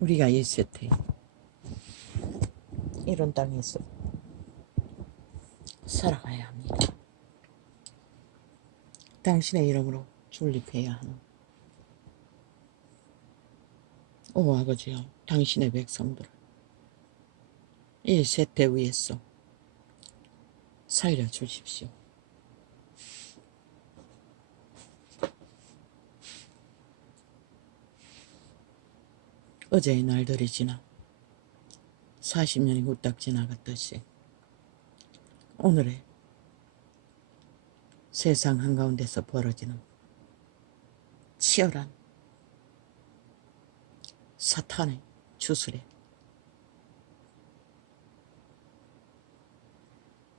우리가 1세대 이런 땅에서 살아가야 합니다. 당신의 이름으로 존립해야 하는 오 아버지여, 당신의 백성들을 1세대 위에서 살려주십시오. 어제의 날들이 지나 40년이 후딱 지나갔듯이 오늘의 세상 한가운데서 벌어지는 치열한 사탄의 주술에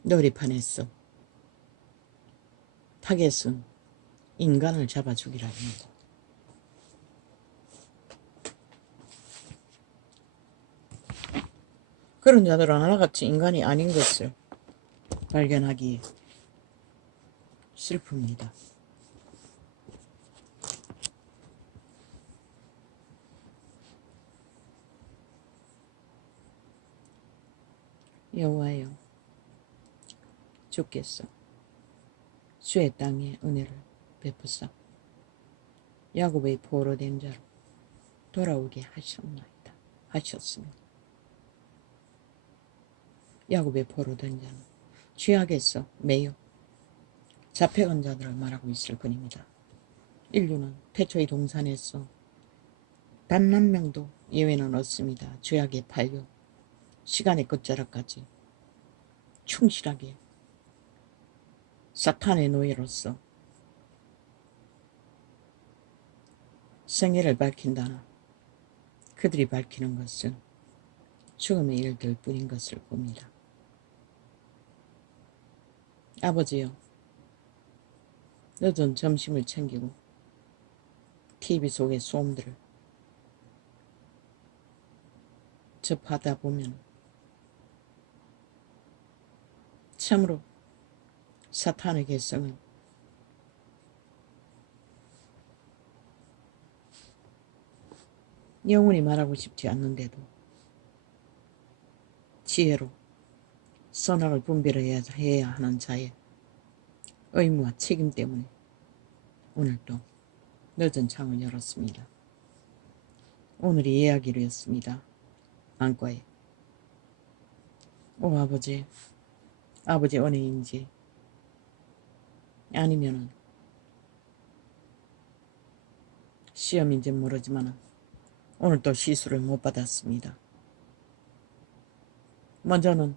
너리판에서 타겟은 인간을 잡아 죽이라 합니다. 그런 자들은 하나같이 인간이 아닌 것을 발견하기에 슬픕니다. 여호와여, 주께서 주의 땅에 은혜를 베푸사 야곱의 포로된 자로 돌아오게 하셨습니다. 야곱의 포로된 자는 죄악에서 매여 잡혀간 자들을 말하고 있을 뿐입니다. 인류는 태초의 동산에서 단 한 명도 예외는 없습니다. 죄악에 팔려 시간의 끝자락까지 충실하게 사탄의 노예로서 생애를 밝힌다나 그들이 밝히는 것은 죽음의 일들 뿐인 것을 봅니다. 아버지여, 늦은 점심을 챙기고 TV 속의 소음들을 접하다 보면 참으로 사탄의 개성은 영원히 말하고 싶지 않는데도 지혜로 선악을 분별해야 하는 자의 의무와 책임 때문에 오늘 또 늦은 창을 열었습니다. 오늘이 예약일이었습니다. 안과에. 오 아버지, 아버지 은혜인지 아니면은 시험인지 모르지만 오늘 또 시술을 못 받았습니다. 먼저는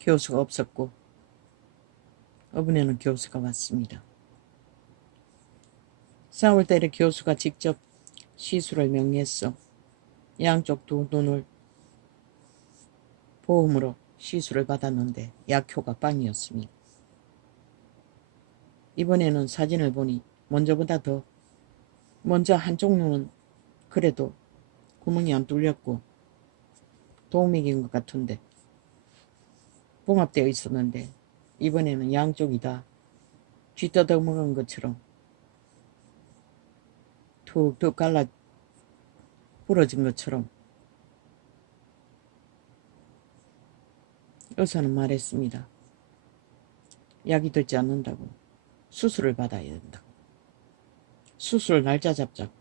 교수가 없었고 이번에는 교수가 왔습니다. 4월달에 교수가 직접 시술을 명리했어 양쪽 두 눈을 보험으로 시술을 받았는데 약효가 빵이었습니다. 이번에는 사진을 보니 먼저보다 더 먼저 한쪽 눈은 그래도 구멍이 안 뚫렸고 도움이긴 것 같은데 봉합되어 있었는데 이번에는 양쪽이 다 쥐떠먹은 것처럼 툭툭 갈라 부러진 것처럼 의사는 말했습니다. 약이 들지 않는다고, 수술을 받아야 된다고. 수술 날짜 잡자고.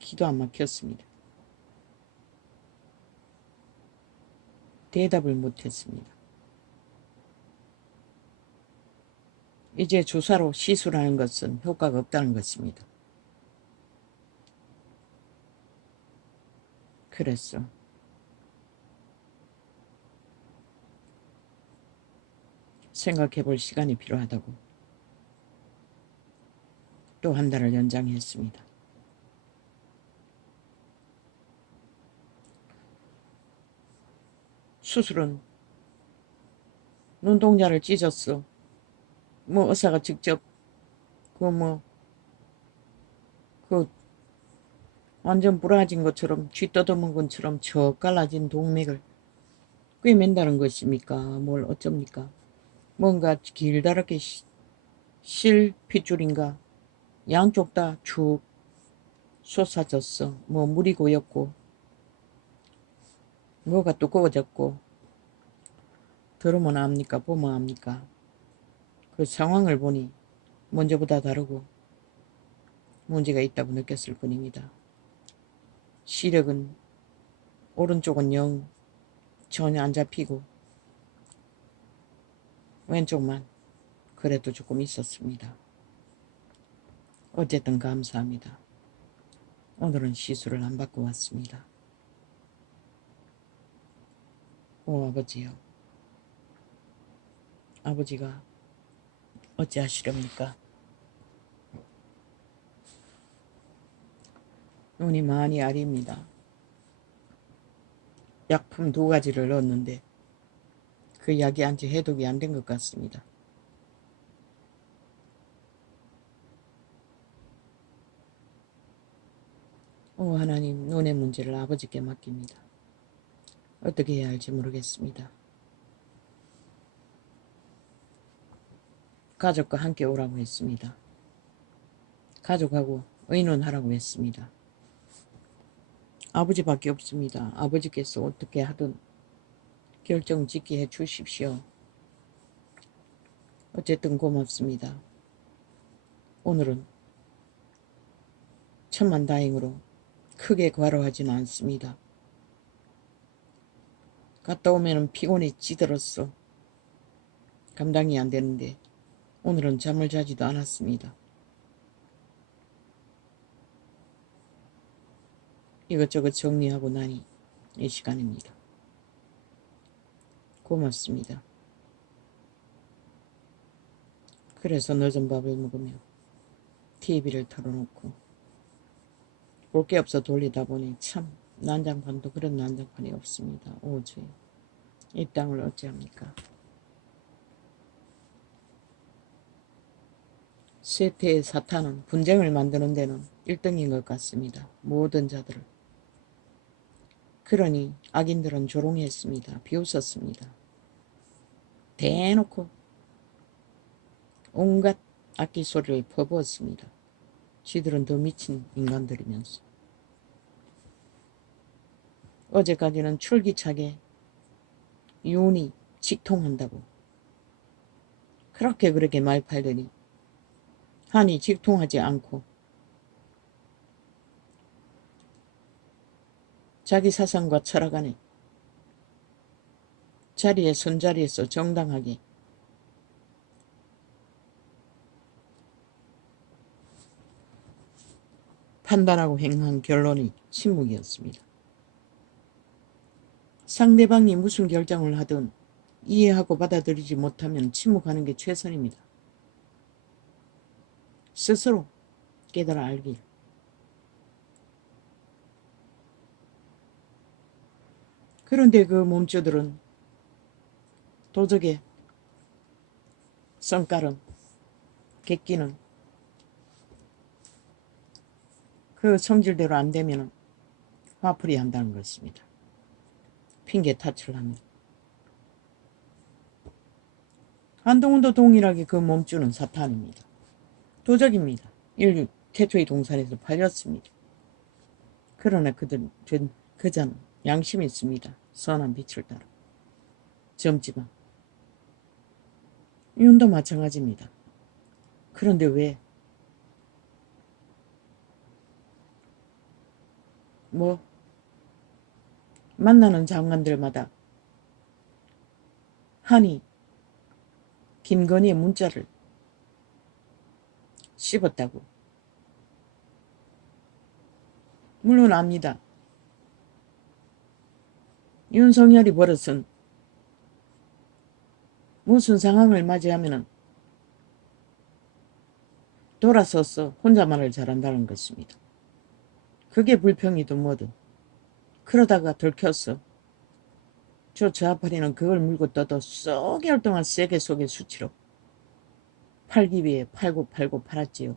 기도 안 막혔습니다. 대답을 못했습니다. 이제 주사로 시술하는 것은 효과가 없다는 것입니다. 그랬어. 생각해 볼 시간이 필요하다고 또 한 달을 연장했습니다. 수술은 눈동자를 찢었어. 의사가 직접 완전 부러진 것처럼 쥐떠듬은 것처럼 저 갈라진 동맥을 꿰맨다는 것입니까? 뭘 어쩝니까? 뭔가 길다랗게 실 핏줄인가 양쪽 다 쭉 솟아졌어. 뭐 물이 고였고 뭐가 두꺼워졌고 들으면 압니까 보면 압니까. 그 상황을 보니 먼저보다 다르고 문제가 있다고 느꼈을 뿐입니다. 시력은 오른쪽은 영 전혀 안 잡히고 왼쪽만 그래도 조금 있었습니다. 어쨌든 감사합니다. 오늘은 시술을 안 받고 왔습니다. 오 아버지요. 아버지가 어찌하시렵니까? 눈이 많이 아립니다. 약품 2가지를 넣었는데 그 약이 아직 해독이 안 된 것 같습니다. 오 하나님, 눈의 문제를 아버지께 맡깁니다. 어떻게 해야 할지 모르겠습니다. 가족과 함께 오라고 했습니다. 가족하고 의논하라고 했습니다. 아버지밖에 없습니다. 아버지께서 어떻게 하든 결정 짓게 해 주십시오. 어쨌든 고맙습니다. 오늘은 천만다행으로 크게 과로하지는 않습니다. 갔다 오면 피곤해 찌들었어. 감당이 안 되는데 오늘은 잠을 자지도 않았습니다. 이것저것 정리하고 나니 이 시간입니다. 고맙습니다. 그래서 늦은 밥을 먹으며 TV를 틀어놓고 볼 게 없어 돌리다 보니 참 난장판도 그런 난장판이 없습니다. 오지 이 땅을 어찌합니까? 쇠퇴의 사탄은 분쟁을 만드는 데는 1등인 것 같습니다. 모든 자들을. 그러니 악인들은 조롱했습니다. 비웃었습니다. 대놓고 온갖 악기 소리를 퍼부었습니다. 지들은 더 미친 인간들이면서. 어제까지는 출기차게 윤이 직통한다고 그렇게 말 팔더니 한이 직통하지 않고 자기 사상과 철학 안에 자리에 선자리에서 정당하게 판단하고 행한 결론이 침묵이었습니다. 상대방이 무슨 결정을 하든 이해하고 받아들이지 못하면 침묵하는 게 최선입니다. 스스로 깨달아 알길. 그런데 그 몸주들은 도적의 썬깔은 객기는 그 성질대로 안 되면 화풀이 한다는 것입니다. 핑계 탓을 하면. 한동훈도 동일하게 그 몸주는 사탄입니다. 도적입니다. 인류 최초의 동산에서 팔렸습니다. 그러나 그자는 양심이 있습니다. 선한 빛을 따라. 젊지만 윤도 마찬가지입니다. 그런데 왜 만나는 장관들마다 한이 김건희의 문자를 씹었다고. 물론 압니다. 윤석열이 버릇은 무슨 상황을 맞이하면 돌아서서 혼자말을 잘한다는 것입니다. 그게 불평이든 뭐든. 그러다가 들켰어. 저 좌파리는 그걸 물고 떠도 쏙 개월 동안 세게 속에 수치로 팔기 위해 팔고 팔았지요.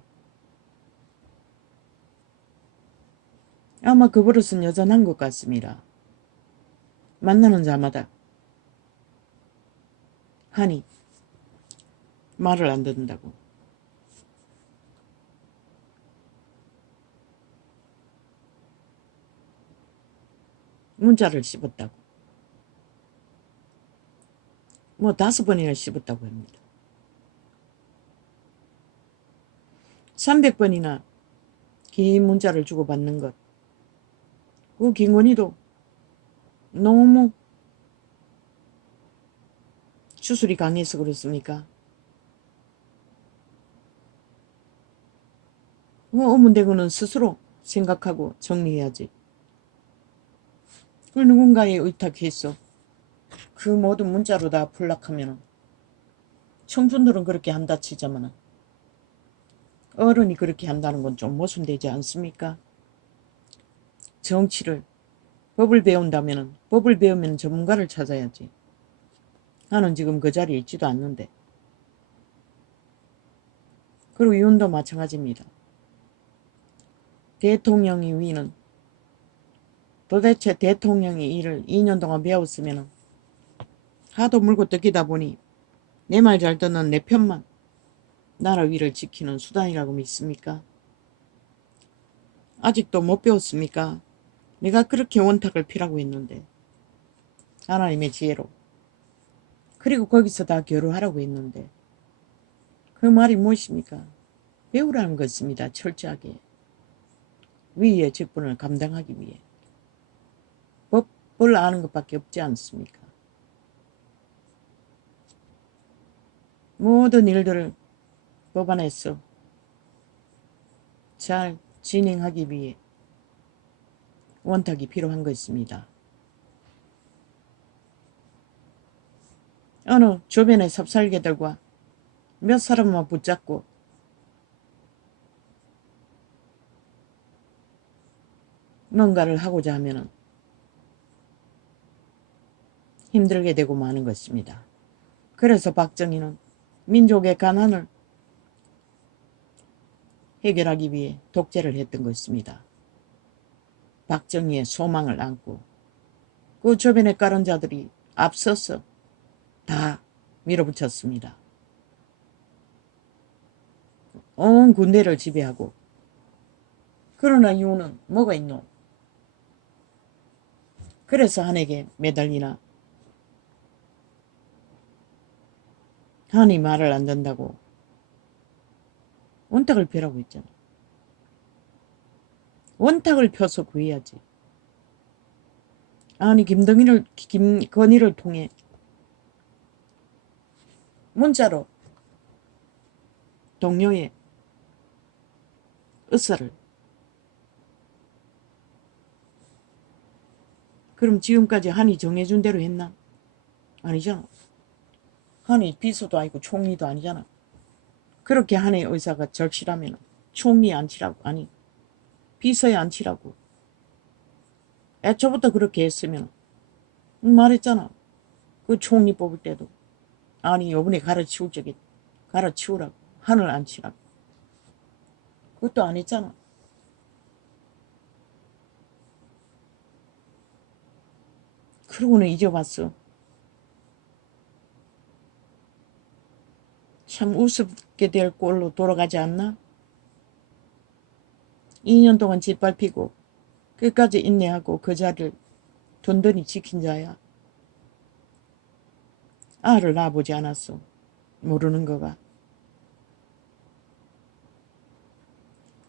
아마 그 버릇은 여전한 것 같습니다. 만나는 자마다 한이 말을 안 듣는다고. 문자를 씹었다고. 뭐 5번이나 씹었다고 합니다. 300번이나 긴 문자를 주고받는 것. 그 김건희도 너무 주술이 강해서 그렇습니까? 뭐 어문대고는 스스로 생각하고 정리해야지. 그걸 누군가에 의탁했어. 그 모든 문자로 다 풀락하면 청춘들은 그렇게 한다 치자마는 어른이 그렇게 한다는 건 좀 모순되지 않습니까? 정치를 법을 배운다면 법을 배우면 전문가를 찾아야지. 나는 지금 그 자리에 있지도 않는데. 그리고 윤도 마찬가지입니다. 대통령이 위는 도대체 대통령이 일을 2년 동안 배웠으면 하도 물고 뜯기다 보니 내 말 잘 듣는 내 편만 나라 위를 지키는 수단이라고 믿습니까? 아직도 못 배웠습니까? 내가 그렇게 원탁을 피라고 했는데 하나님의 지혜로 그리고 거기서 다 결혼하라고 했는데 그 말이 무엇입니까? 배우라는 것입니다. 철저하게 위의 직분을 감당하기 위해 법을 아는 것밖에 없지 않습니까? 모든 일들을 법안에서 잘 진행하기 위해 원탁이 필요한 것입니다. 어느 주변의 삽살개들과 몇 사람만 붙잡고 뭔가를 하고자 하면 힘들게 되고 마는 것입니다. 그래서 박정희는 민족의 가난을 해결하기 위해 독재를 했던 것입니다. 박정희의 소망을 안고 그 주변에 깔은 자들이 앞서서 다 밀어붙였습니다. 온 군대를 지배하고. 그러나 이유는 뭐가 있노? 그래서 한에게 매달리나? 한이 말을 안 듣는다고 원탁을 펴라고 했잖아. 원탁을 펴서 구해야지. 아니 김건희를 통해 문자로 동료의 의사를. 그럼 지금까지 한이 정해준 대로 했나? 아니잖아. 한이 비서도 아니고 총리도 아니잖아. 그렇게 한의 의사가 절실하면 총리에 앉히라고. 아니 비서에 앉히라고. 애초부터 그렇게 했으면 말했잖아. 그 총리 뽑을 때도 아니 요번에 갈아치울 적에 갈아치우라고. 한을 앉히라고. 그것도 안 했잖아. 그러고는 잊어봤어. 참 우습게 될 꼴로 돌아가지 않나? 2년 동안 짓밟히고 끝까지 인내하고 그 자리를 든든히 지킨 자야. 알을 낳아보지 않았어. 모르는 거가.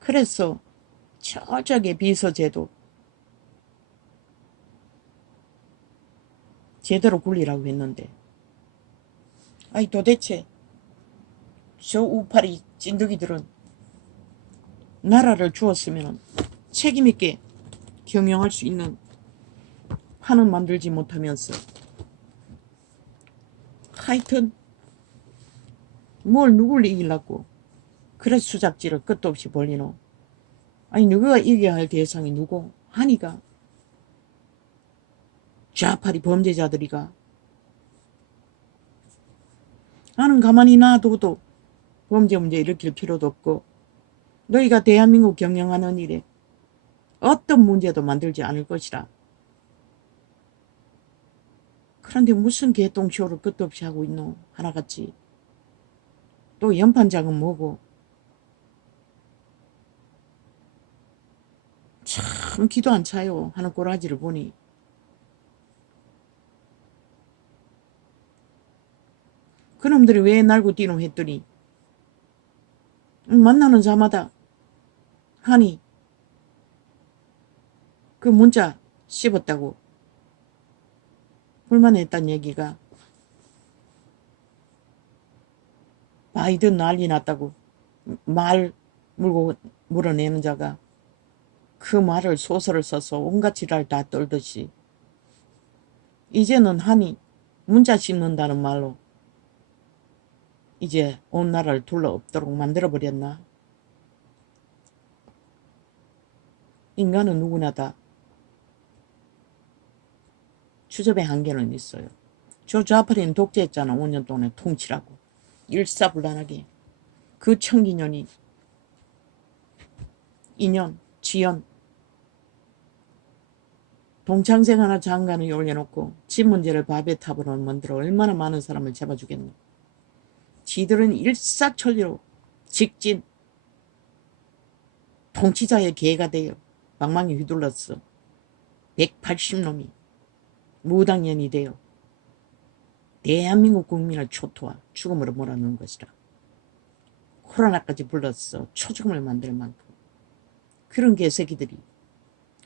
그래서 철저하게 비서제도 제대로 굴리라고 했는데 아니 도대체 저 우파리 찐득이들은 나라를 주었으면 책임있게 경영할 수 있는 판은 만들지 못하면서 하여튼 뭘 누굴 이기려고 그래 수작질을 끝도 없이 벌리노. 아니 누가 이겨야 할 대상이 누구? 한이가. 좌파리 범죄자들이가. 나는 가만히 놔둬도 범죄 문제 일으킬 필요도 없고 너희가 대한민국 경영하는 일에 어떤 문제도 만들지 않을 것이라. 그런데 무슨 개똥쇼를 끝도 없이 하고 있노 하나같이. 또 연판장은 뭐고. 참 기도 안 차요 하는 꼬라지를 보니. 이놈들이 왜 날고 뛰노 했더니 만나는 자마다 하니 그 문자 씹었다고 불만했단 얘기가 바이든 난리 났다고 말 물고 물어내는 자가 그 말을 소설을 써서 온갖 지랄 다 떨듯이 이제는 하니 문자 씹는다는 말로 이제 온 나라를 둘러엎도록 만들어버렸나? 인간은 누구나 다 추접의 한계는 있어요. 저 좌파리는 독재했잖아. 5년 동안에 통치라고. 일사불란하게. 그 청기년이 인연, 지연, 동창생 하나 장관을 올려놓고 집 문제를 바베탑으로 만들어 얼마나 많은 사람을 잡아주겠노. 지들은 일사천리로 직진 통치자의 개가 되어 방망이 휘둘렀어. 180놈이 무당년이 되어 대한민국 국민을 초토화 죽음으로 몰아넣은 것이라. 코로나까지 불렀어. 초죽음을 만들 만큼. 그런 개새끼들이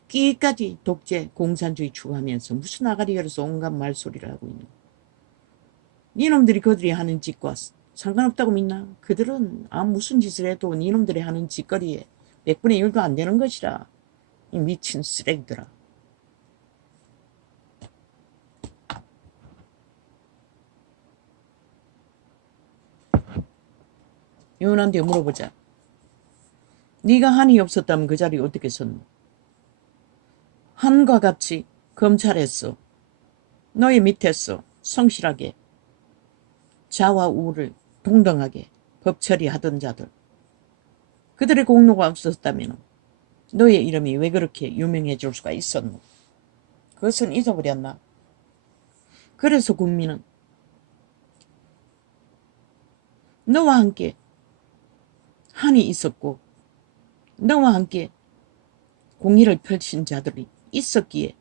끼까지 독재 공산주의 추구하면서 무슨 아가리 열어서 온갖 말소리를 하고 있는. 니놈들이 그들이 하는 짓과 상관없다고 믿나? 그들은 무슨 짓을 해도 니놈들이 하는 짓거리에 100분의 1도 안 되는 것이라. 이 미친 쓰레기들아. 요원한테 물어보자. 네가 한이 없었다면 그 자리에 어떻게 섰노? 한과 같이 검찰에서 너의 밑에서 성실하게 자와 우를 동등하게 법 처리하던 자들, 그들의 공로가 없었다면 너의 이름이 왜 그렇게 유명해질 수가 있었노? 그것은 잊어버렸나? 그래서 국민은 너와 함께 한이 있었고 너와 함께 공의를 펼친 자들이 있었기에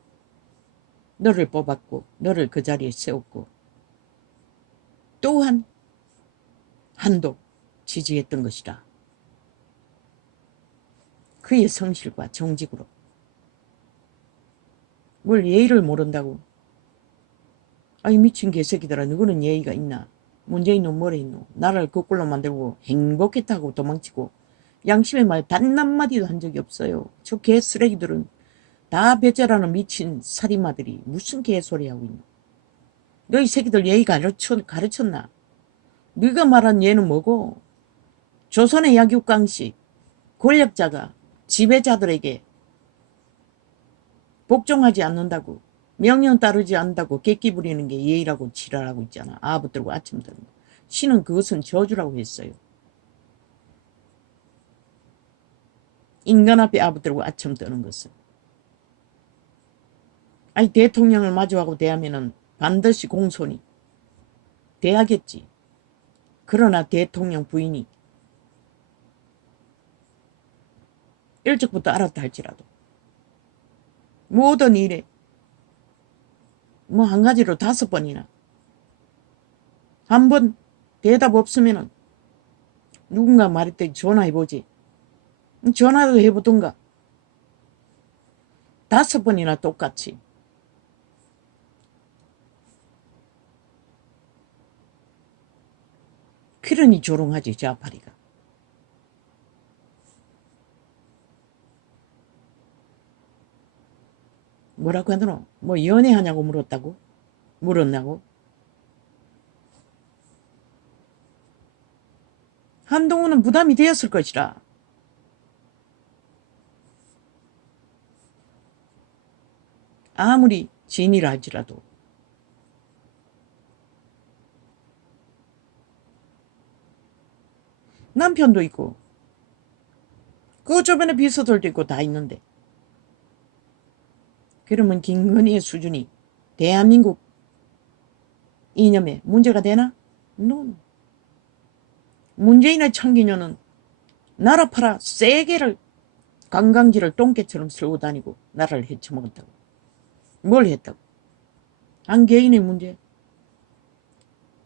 너를 뽑았고 너를 그 자리에 세웠고 또한 한도 지지했던 것이다. 그의 성실과 정직으로. 뭘 예의를 모른다고. 아이 미친 개새끼들아, 누구는 예의가 있나? 문재인은 뭐래 있노? 나라를 거꾸로 만들고 행복했다고 도망치고 양심의 말 단 한마디도 한 적이 없어요. 저 개쓰레기들은 다 배째라는 미친 살인마들이 무슨 개소리 하고 있노? 너희 새끼들 예의 가르쳤나? 네가 말한 예는 뭐고? 조선의 약육강식 권력자가 지배자들에게 복종하지 않는다고, 명령 따르지 않는다고 객기 부리는 게 예의라고 지랄하고 있잖아. 아부들고 아침 드는 거. 신은 그것은 저주라고 했어요. 인간 앞에 아부들고 아첨 뜨는 것은. 아니 대통령을 마주하고 대하면은 반드시 공손히 대하겠지. 그러나 대통령 부인이 일찍부터 알았다 할지라도 모든 일에 뭐 한 가지로 5번이나 한 번 대답 없으면은 누군가 말했더니 전화해보지. 전화도 해보던가. 5번이나 똑같이. 그러니 조롱하지 좌파리가. 뭐라고 하더노? 뭐 연애하냐고 물었다고? 물었냐고? 한동훈은 부담이 되었을 것이라. 아무리 진이라 할지라도. 남편도 있고 그 주변에 비서들도 있고 다 있는데 그러면 김건희의 수준이 대한민국 이념에 문제가 되나? No. 문재인의 청기년은 나라 팔아 세게를 관광지를 똥개처럼 쓸고 다니고 나라를 헤쳐먹었다고. 뭘 했다고? 한 개인의 문제.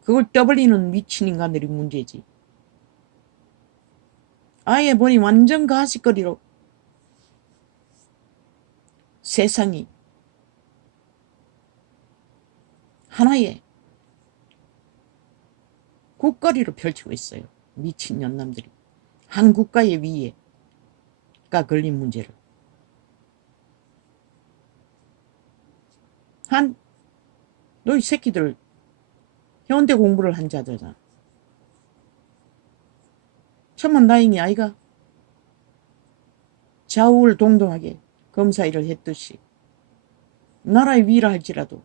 그걸 떠벌리는 미친 인간들이 문제지. 아예 보니 완전 가시거리로 세상이 하나의 국거리로 펼치고 있어요. 미친 년남들이. 한 국가의 위에가 걸린 문제를. 너희 새끼들 현대 공부를 한 자들잖아. 천만다행이 아이가 좌우울동동하게 검사 일을 했듯이 나라의 위라 할지라도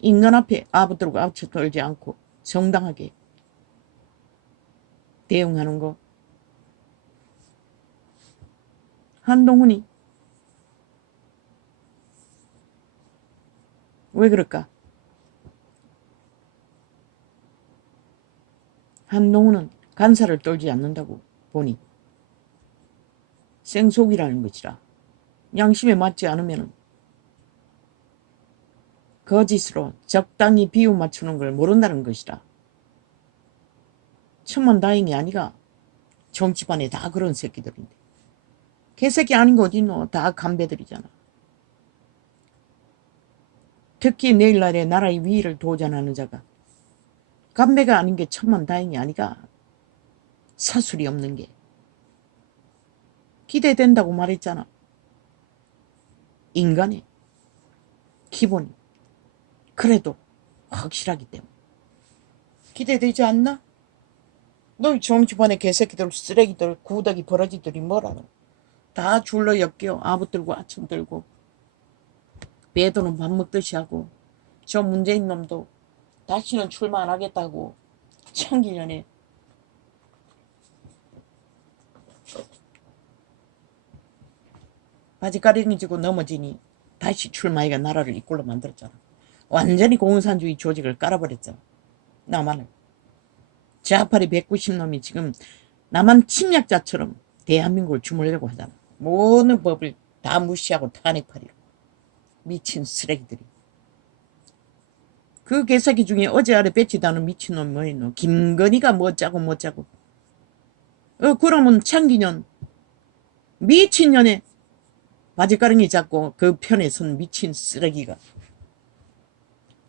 인간 앞에 아부들고 앞쳐 떨지 않고 정당하게 대응하는 거. 한동훈이 왜 그럴까? 한동훈은 간사를 떨지 않는다고 보니 생속이라는 것이라. 양심에 맞지 않으면 거짓으로 적당히 비유 맞추는 걸 모른다는 것이라. 천만다행이 아니가. 정치반에 다 그런 새끼들인데. 개새끼 아닌 거 어딨노. 다 간배들이잖아. 특히 내일날에 나라의 위기를 도전하는 자가 간배가 아닌 게 천만다행이 아니가. 사술이 없는 게. 기대된다고 말했잖아. 인간의 기본이 그래도 확실하기 때문에. 기대되지 않나? 너희 정치반의 개새끼들 쓰레기들 구더기 버러지들이 뭐라노. 다 줄러 엮여 아부 들고 아침 들고 배도는 밥 먹듯이 하고 저 문재인 놈도 다시는 출마 안 하겠다고 창기년에 바지가랑이 지고 넘어지니 다시 출마해가 나라를 이꼴로 만들었잖아. 완전히 공산주의 조직을 깔아버렸잖아. 남한을. 좌파리 190놈이 지금 남한 침략자처럼 대한민국을 주물려고 하잖아. 모든 법을 다 무시하고 탄핵파리로. 미친 쓰레기들이. 그 개새끼 중에 어제 아래 뺏지도 않은 미친놈 뭐 있노. 김건희가 뭐 짜고. 그러면 창기년 미친년에 바지가랑이 잡고 그 편에 선 미친 쓰레기가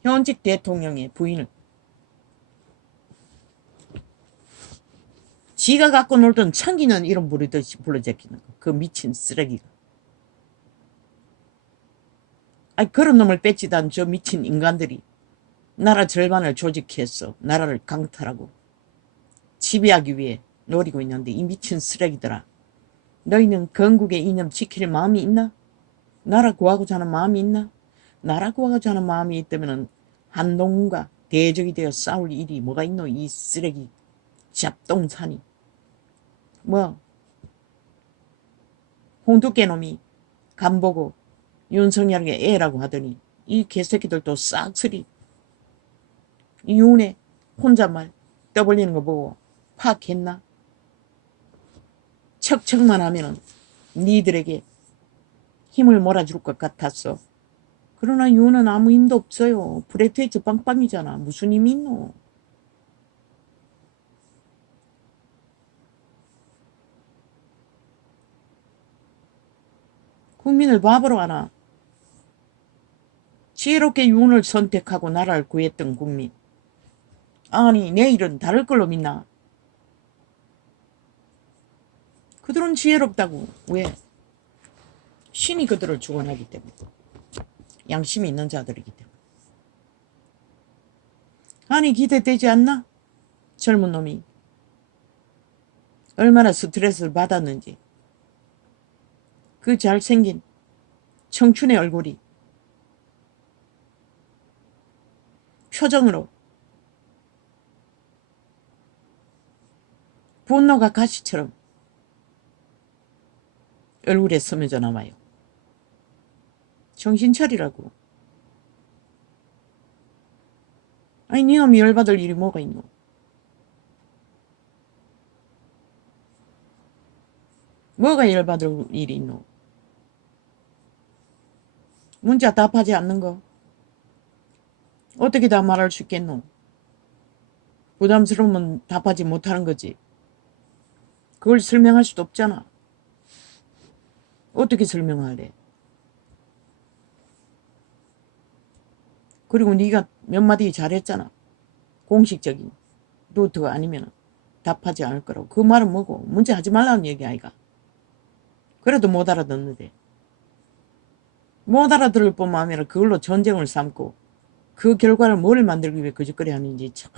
현직 대통령의 부인을 지가 갖고 놀던 창기년 이름 부르듯이 불러제끼는 거. 그 미친 쓰레기가. 아니 그런 놈을 뺏지도 않은 저 미친 인간들이 나라 절반을 조직해서 나라를 강탈하고 지배하기 위해 노리고 있는데 이 미친 쓰레기들아. 너희는 건국의 이념 지킬 마음이 있나? 나라 구하고자 하는 마음이 있나? 나라 구하고자 하는 마음이 있다면 한동훈과 대적이 되어 싸울 일이 뭐가 있노? 이 쓰레기 잡동사니. 뭐 홍두깨 놈이 간보고 윤석열에게 애라고 하더니 이 개새끼들도 싹쓸이 이윤에 혼잣말 떠벌리는 거 보고 파악했나? 척척만 하면은 니들에게 힘을 몰아줄 것 같았어. 그러나 윤은 아무 힘도 없어요. 브레트웨이트 빵빵이잖아. 무슨 힘이 있노? 국민을 바보로 하나. 지혜롭게 윤을 선택하고 나라를 구했던 국민. 아니 내일은 다를 걸로 믿나? 그들은 지혜롭다고. 왜? 신이 그들을 주관하기 때문에. 양심이 있는 자들이기 때문에. 아니 기대되지 않나? 젊은 놈이 얼마나 스트레스를 받았는지. 그 잘생긴 청춘의 얼굴이 표정으로 분노가 가시처럼 얼굴에 스며져 나와요. 정신 차리라고. 아니 니놈이 열받을 일이 뭐가 있노? 뭐가 열받을 일이 있노? 문자 답하지 않는 거 어떻게 다 말할 수 있겠노? 부담스러우면 답하지 못하는 거지. 그걸 설명할 수도 없잖아. 어떻게 설명하래? 그리고 네가 몇 마디 잘했잖아. 공식적인 루트가 아니면 답하지 않을 거라고. 그 말은 뭐고? 문제 하지 말라는 얘기 아이가. 그래도 못 알아듣는데. 못 알아들을 뿐만 아니라 그걸로 전쟁을 삼고 그 결과를 뭘 만들기 위해 거짓거리 하는지 참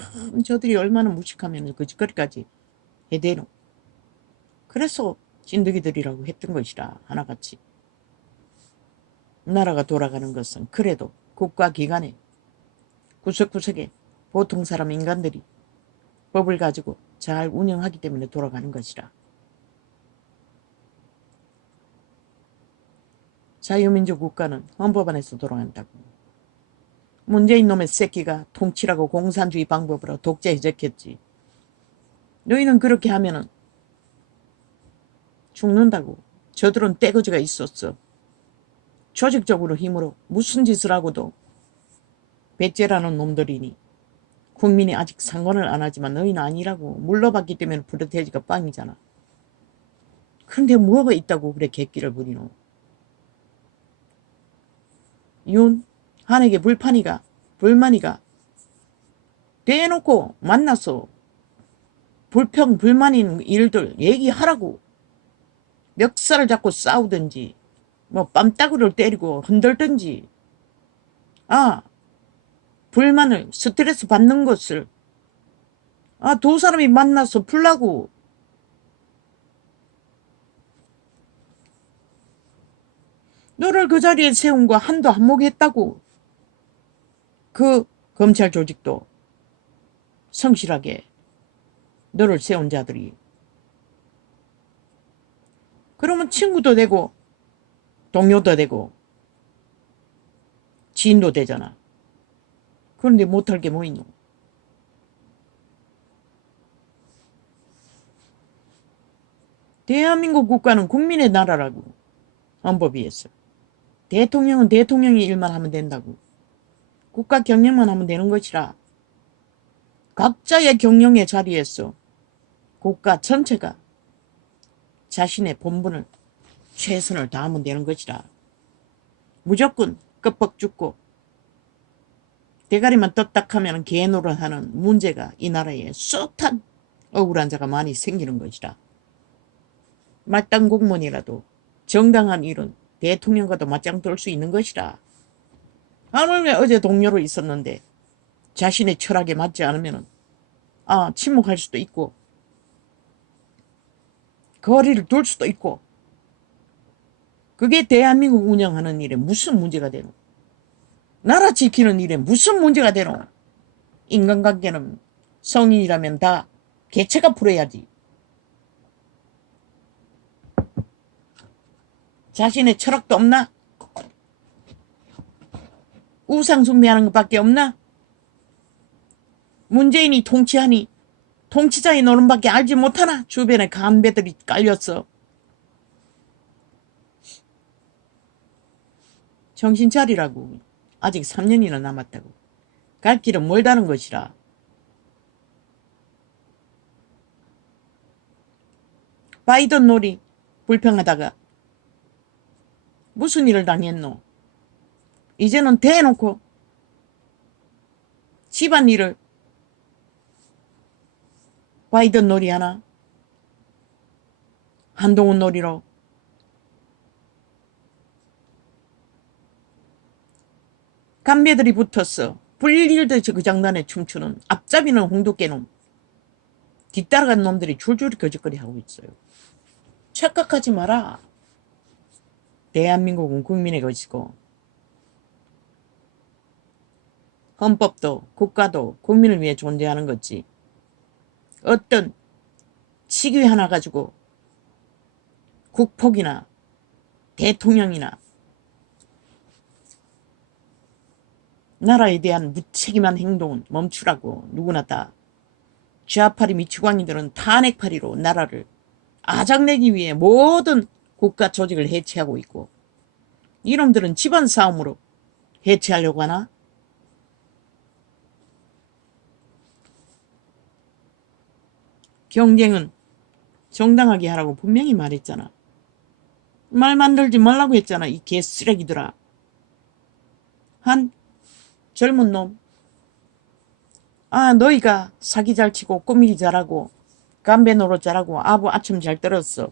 저들이 얼마나 무식하면 거짓거리까지 해대노. 그래서 찐득이들이라고 했던 것이라 하나같이. 나라가 돌아가는 것은 그래도 국가기관에 구석구석에 보통 사람 인간들이 법을 가지고 잘 운영하기 때문에 돌아가는 것이라. 자유민주 국가는 헌법 안에서 돌아간다고. 문재인 놈의 새끼가 통치라고 공산주의 방법으로 독재 해적했지. 너희는 그렇게 하면은 죽는다고. 저들은 떼거지가 있었어. 조직적으로 힘으로 무슨 짓을 하고도 배째라는 놈들이니 국민이 아직 상관을 안 하지만 너희는 아니라고. 물러봤기 때문에 부르돼지가 빵이잖아. 그런데 뭐가 있다고 그래 객기를 부리노. 윤 한에게 불만이가 대놓고 만나서 불만인 일들 얘기하라고. 멱살을 잡고 싸우든지 뭐 뺨따구를 때리고 흔들든지 불만을 스트레스 받는 것을 두 사람이 만나서 풀라고. 너를 그 자리에 세운 거 한도 한몫했다고. 그 검찰 조직도 성실하게 너를 세운 자들이. 그러면 친구도 되고 동료도 되고 지인도 되잖아. 그런데 못할 게 뭐 있노. 대한민국 국가는 국민의 나라라고. 헌법이 했어. 대통령은 대통령이 일만 하면 된다고. 국가 경영만 하면 되는 것이라. 각자의 경영의 자리에서 국가 전체가 자신의 본분을 최선을 다하면 되는 것이라. 무조건 껍벅 죽고 대가리만 떴딱하면 개노릇하는 문제가 이 나라에 숱한 억울한 자가 많이 생기는 것이라. 말단 공무원이라도 정당한 일은 대통령과도 맞짱 떨 수 있는 것이라. 하물며 어제 동료로 있었는데 자신의 철학에 맞지 않으면 침묵할 수도 있고 거리를 둘 수도 있고. 그게 대한민국 운영하는 일에 무슨 문제가 되노. 나라 지키는 일에 무슨 문제가 되노. 인간관계는 성인이라면 다 개체가 풀어야지. 자신의 철학도 없나? 우상숭배하는 것밖에 없나? 문재인이 통치하니 통치자의 노름밖에 알지 못하나? 주변에 간배들이 깔렸어. 정신 차리라고. 아직 3년이나 남았다고. 갈 길은 멀다는 것이라. 바이든 놀이 불평하다가 무슨 일을 당했노? 이제는 대놓고 집안일을 바이든 놀이 하나? 한동훈 놀이로. 간배들이 붙었어. 불일듯이 그 장단에 춤추는 앞잡이는 홍두깨놈. 뒤따라간 놈들이 줄줄이 거짓거리 하고 있어요. 착각하지 마라. 대한민국은 국민의 것이고 헌법도 국가도 국민을 위해 존재하는 거지. 어떤 시기 하나 가지고 국폭이나 대통령이나 나라에 대한 무책임한 행동은 멈추라고. 누구나 다. 좌파리 미치광이들은 탄핵파리로 나라를 아작내기 위해 모든 국가 조직을 해체하고 있고 이놈들은 집안 싸움으로 해체하려고 하나? 경쟁은 정당하게 하라고 분명히 말했잖아. 말 만들지 말라고 했잖아. 이 개쓰레기들아. 한 젊은 놈. 아, 너희가 사기 잘 치고 꾸미기 잘하고 담배 노릇 잘하고 아부 아침 잘 떨었어.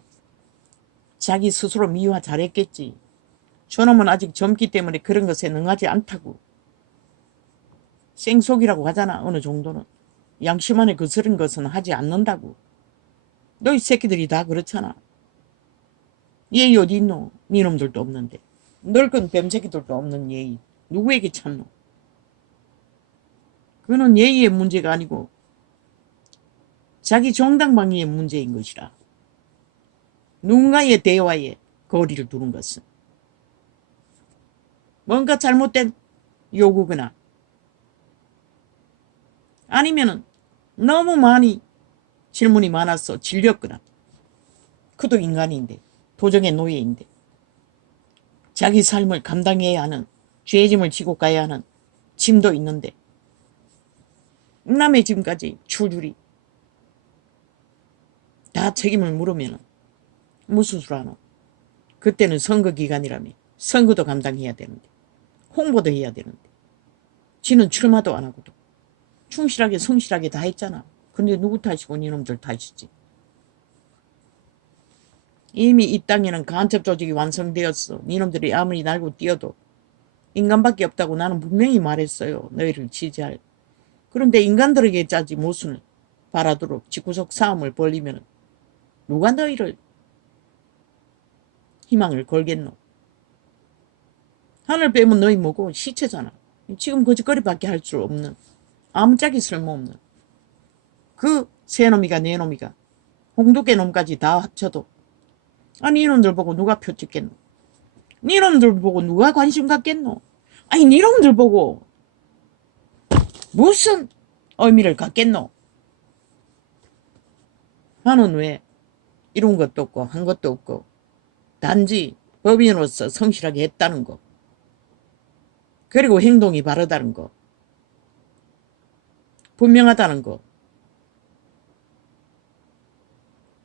자기 스스로 미화 잘했겠지. 저놈은 아직 젊기 때문에 그런 것에 능하지 않다고. 생속이라고 하잖아. 어느 정도는. 양심 안에 거스른 것은 하지 않는다고. 너희 새끼들이 다 그렇잖아. 예의 어디 있노? 니놈들도 없는데. 늙은 뱀새끼들도 없는 예의. 누구에게 참노? 그거는 예의의 문제가 아니고 자기 정당방위의 문제인 것이라. 누군가의 대화에 거리를 두는 것은 뭔가 잘못된 요구거나 아니면은 너무 많이 질문이 많아서 질렸거나 그도 인간인데 도정의 노예인데 자기 삶을 감당해야 하는 죄짐을 지고 가야 하는 짐도 있는데 남의 짐까지 줄줄이 다 책임을 물으면 무슨 술 하노? 그때는 선거 기간이라며 선거도 감당해야 되는데 홍보도 해야 되는데 지는 출마도 안 하고도 충실하게 성실하게 다 했잖아. 근데 누구 탓이고 니놈들 탓이지. 이미 이 땅에는 간첩 조직이 완성되었어. 니놈들이 아무리 날고 뛰어도 인간밖에 없다고 나는 분명히 말했어요. 너희를 지지할. 그런데 인간들에게 짜지 못을 바라도록 집구석 싸움을 벌리면 누가 너희를 희망을 걸겠노. 하늘 빼면 너희 뭐고 시체잖아. 지금 거짓거리밖에 할 수 없는 아무짝에 쓸모없는 그 새놈이가 내놈이가 홍두깨 놈까지 다 합쳐도 아니 이놈들 보고 누가 표 찍겠노. 니놈들 보고 누가 관심 갖겠노. 아니 니놈들 보고 무슨 의미를 갖겠노. 나는 왜 이룬 것도 없고 한 것도 없고 단지 법인으로서 성실하게 했다는 거 그리고 행동이 바르다는 거 분명하다는 거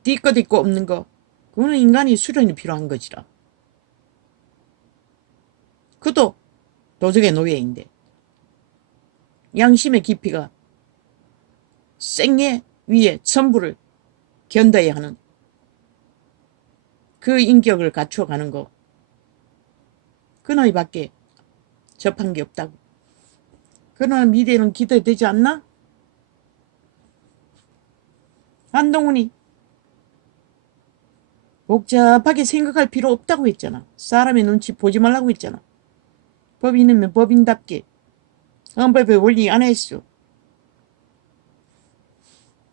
뒤끝 있고 없는 거 그거는 인간이 수련이 필요한 것이라. 그도 도적의 노예인데 양심의 깊이가 생애 위에 전부를 견뎌야 하는 그 인격을 갖춰가는 거 그 너희밖에 접한 게 없다고. 그러나 미래는 기대되지 않나? 한동훈이 복잡하게 생각할 필요 없다고 했잖아. 사람의 눈치 보지 말라고 했잖아. 법인이면 법인답게 헌법의 원리 안에 있어.